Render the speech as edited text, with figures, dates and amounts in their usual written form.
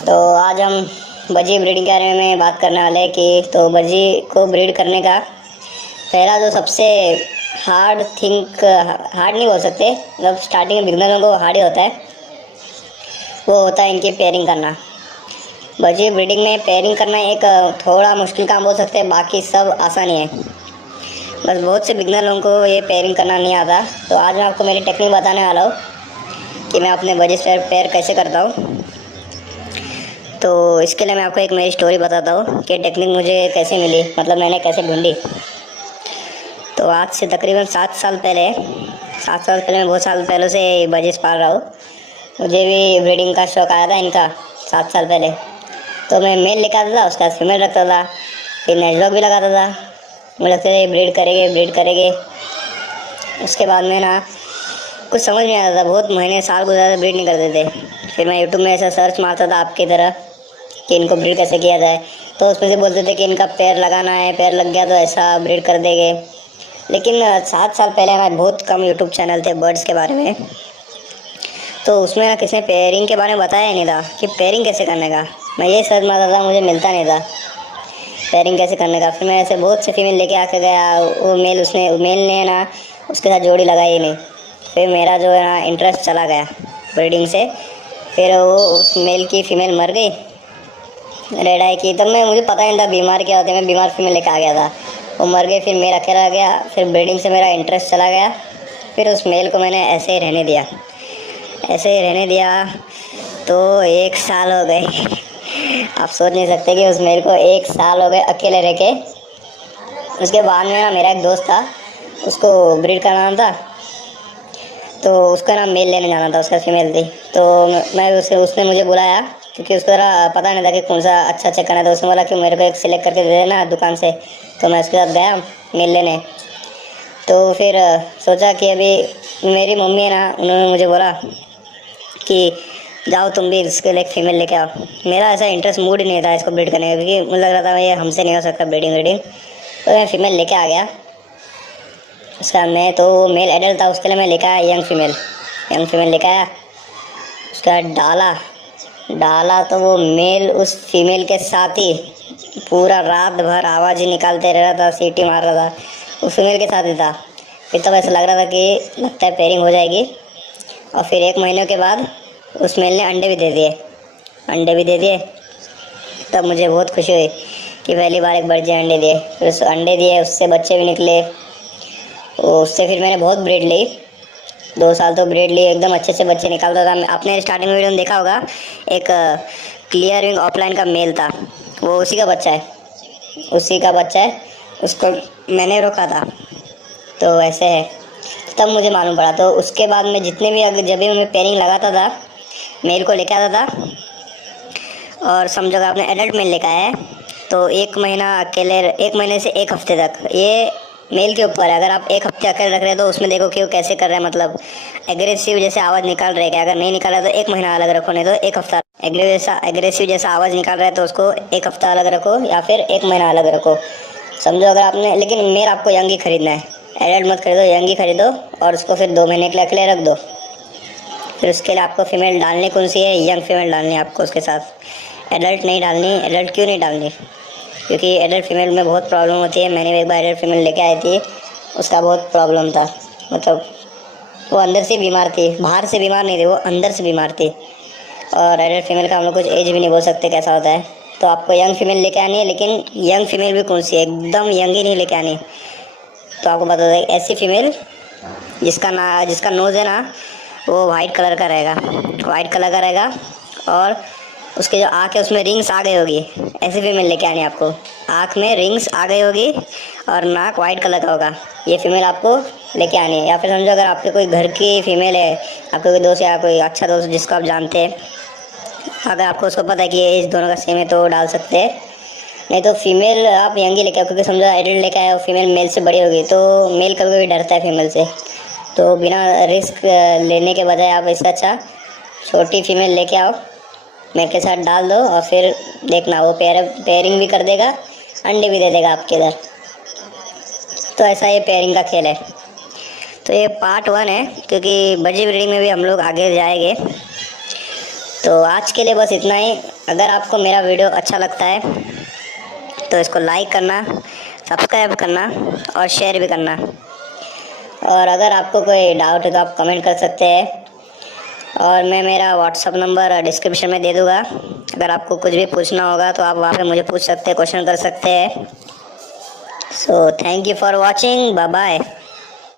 तो आज हम बजी ब्रीडिंग के बारे में बात करने वाले हैं कि तो बजी को ब्रीड करने का पहला जो सबसे हार्ड नहीं बोल सकते, मतलब स्टार्टिंग में बिगनरों को हार्ड ही होता है, वो होता है इनकी पेयरिंग करना। बजी ब्रीडिंग में पेयरिंग करना एक थोड़ा मुश्किल काम बोल सकते हैं, बाकी सब आसानी है। बस बहुत से बिगनर लोगों को ये पेयरिंग करना नहीं आता। तो आज मैं आपको मेरी टेक्निक बताने वाला हूँ कि मैं अपने बजी से पेयर कैसे करता हूँ। तो इसके लिए मैं आपको एक मेरी स्टोरी बताता हूँ कि टेक्निक मुझे कैसे मिली, मतलब मैंने कैसे ढूंढी। तो आज से तकरीबन 7 साल पहले मैं बहुत साल पहले से बजीज पाल रहा हूँ। मुझे भी ब्रीडिंग का शौक आया था इनका 7 साल पहले। तो मैं मेल लेकर आता था, उसका फीमेल रखता था, फिर नेटवर्क भी लगाता था। मुझे लगता था ब्रीड करेंगे। उसके बाद में ना कुछ समझ नहीं आता था, बहुत महीने साल गुजरते ब्रीड नहीं करते थे। फिर मैं यूट्यूब में ऐसा सर्च मारता था आपकी तरह कि इनको ब्रीड कैसे किया जाए। तो उसमें से बोलते थे कि इनका पैर लगाना है, पैर लग गया तो ऐसा ब्रीड कर देंगे। लेकिन 7 साल पहले ना बहुत कम यूट्यूब चैनल थे बर्ड्स के बारे में, तो उसमें ना किसी ने पेयरिंग के बारे में बताया ही नहीं था कि पेयरिंग कैसे करने का। मैं ये सर्च मारता था, मुझे मिलता नहीं था पेयरिंग कैसे करने का। फिर मैं ऐसे बहुत से फीमेल लेके आके गया, वो मेल ने ना उसके साथ जोड़ी लगाई ही नहीं। फिर मेरा जो है ना इंटरेस्ट चला गया ब्रीडिंग से। फिर वो उस मेल की फ़ीमेल मर गई, रेड आई की। तब मुझे पता नहीं था बीमार क्या होते, मैं बीमार फीमेल लेके आ गया था, वो मर गई। फिर मेरा अकेला गया। फिर ब्रीडिंग से मेरा इंटरेस्ट चला गया। फिर उस मेल को मैंने ऐसे ही रहने दिया। तो 1 साल हो गए। आप सोच नहीं सकते कि उस मेल को 1 साल हो गए अकेले रह के। उसके बाद में ना मेरा एक दोस्त था, उसको ब्रीड कराना था, तो उसका नाम मेल लेने जाना था, उसका फीमेल थी। तो मैं उसने मुझे बुलाया, क्योंकि उसको पता नहीं था कि कौन सा अच्छा चेक करना था। उसने बोला कि मेरे को एक सिलेक्ट करके दे देना दुकान से। तो मैं उसके साथ गया मेल लेने। तो फिर सोचा कि अभी मेरी मम्मी है ना, उन्होंने मुझे बोला कि जाओ तुम भी इसके लिए एक फ़ीमेल लेके आओ। मेरा ऐसा इंटरेस्ट मूड ही नहीं था इसको ब्रीड करने का, क्योंकि मुझे लग रहा था ये हमसे नहीं हो सकता ब्रीडिंग। तो मैं फ़ीमेल लेके आ गया। उसका मैं तो मेल एडल्ट था, उसके लिए मैं लेकर आया यंग फीमेल लेकर आया। उसका डाला तो वो मेल उस फीमेल के साथ ही पूरा रात भर आवाज़ ही निकालते रह रहा था, सीटी मार रहा था, उस फीमेल के साथ ही था। फिर तब ऐसा लग रहा था कि लगता है पेयरिंग हो जाएगी। और फिर 1 महीने के बाद उस मेल ने अंडे भी दे दिए। तब मुझे बहुत खुशी हुई कि पहली बार एक बच्चे अंडे दिए। फिर उस अंडे दिए, उससे बच्चे भी निकले। उससे फिर मैंने बहुत ब्रीड ली, 2 साल तो ब्रीड ली, एकदम अच्छे से बच्चे निकालता था। आपने स्टार्टिंग वीडियो में देखा होगा, एक क्लियर विंग ऑफलाइन का मेल था, वो उसी का बच्चा है। उसको मैंने रोका था। तो ऐसे है, तब मुझे मालूम पड़ा। तो उसके बाद में जितने भी जब भी मैं पेयरिंग लगाता था, मेल को लेके आता था। और समझो अगर आपने एडल्ट मेल लेकर आया है तो 1 महीने से 1 हफ्ते तक ये मेल के ऊपर है। अगर आप 1 हफ्ते अकेले रख रहे हैं तो उसमें देखो कि वो कैसे कर रहे हैं, मतलब एग्रेसिव जैसे आवाज़ निकाल रहे हैं। अगर नहीं निकाल रहा तो 1 महीना अलग रखो, नहीं तो 1 हफ्ता। एग्रेसिव जैसा आवाज़ निकाल रहा है तो उसको 1 हफ्ता अलग रखो, या फिर 1 महीना अलग रखो। समझो अगर आपने, लेकिन मेल आपको यंग ही खरीदना है, एडल्ट मत खरीदो, यंग ही खरीदो। और उसको फिर 2 महीने के लिए अकेले रख दो। फिर उसके लिए आपको फीमेल डालनी कौन सी है, यंग फीमेल डालनी है आपको उसके साथ, एडल्ट नहीं डालनी। एडल्ट क्यों नहीं डालनी, क्योंकि एडल्ट फीमेल में बहुत प्रॉब्लम होती है। मैंने एक बार एडल्ट फीमेल लेके आई थी, उसका बहुत प्रॉब्लम था। मतलब वो अंदर से बीमार थी, बाहर से बीमार नहीं थी, वो अंदर से बीमार थी। और एडल्ट फीमेल का हम लोग कुछ एज भी नहीं बोल सकते कैसा होता है। तो आपको यंग फीमेल लेके आनी है, लेकिन यंग फीमेल भी कौन सी है, एकदम यंग ही नहीं लेके आनी। तो आपको बता दें, ऐसी फीमेल जिसका नोज़ है ना वो वाइट कलर का रहेगा, और उसके जो आँख है उसमें रिंग्स आ गई होगी, ऐसी फीमेल लेके आनी है आपको। आँख में रिंग्स आ गई होगी और नाक वाइट कलर का होगा, ये फीमेल आपको लेके आनी है। या फिर समझो अगर आपके कोई घर की फीमेल है, आपके कोई दोस्त या कोई अच्छा दोस्त जिसको आप जानते हैं, अगर आपको उसको पता है कि ये इस दोनों का सेम है तो डाल सकते हैं। नहीं तो फीमेल आप यंगी लेके आओ, क्योंकि समझो एडल्ट लेके आए और फीमेल मेल से बड़ी होगी तो मेल कभी कभी डरता है फीमेल से। तो बिना रिस्क लेने के बजाय आप इससे अच्छा छोटी फीमेल लेके आओ, मेरे के साथ डाल दो, और फिर देखना वो पेयरिंग भी कर देगा, अंडे भी दे देगा आपके इधर। तो ऐसा ये पेयरिंग का खेल है। तो ये पार्ट 1 है, क्योंकि बजी ब्रीडिंग में भी हम लोग आगे जाएंगे। तो आज के लिए बस इतना ही। अगर आपको मेरा वीडियो अच्छा लगता है तो इसको लाइक करना, सब्सक्राइब करना और शेयर भी करना। और अगर आपको कोई डाउट है तो आप कमेंट कर सकते हैं, और मैं मेरा व्हाट्सअप नंबर डिस्क्रिप्शन में दे दूँगा। अगर आपको कुछ भी पूछना होगा तो आप वहाँ पे मुझे पूछ सकते हैं, क्वेश्चन कर सकते हैं। So thank you for watching, bye bye.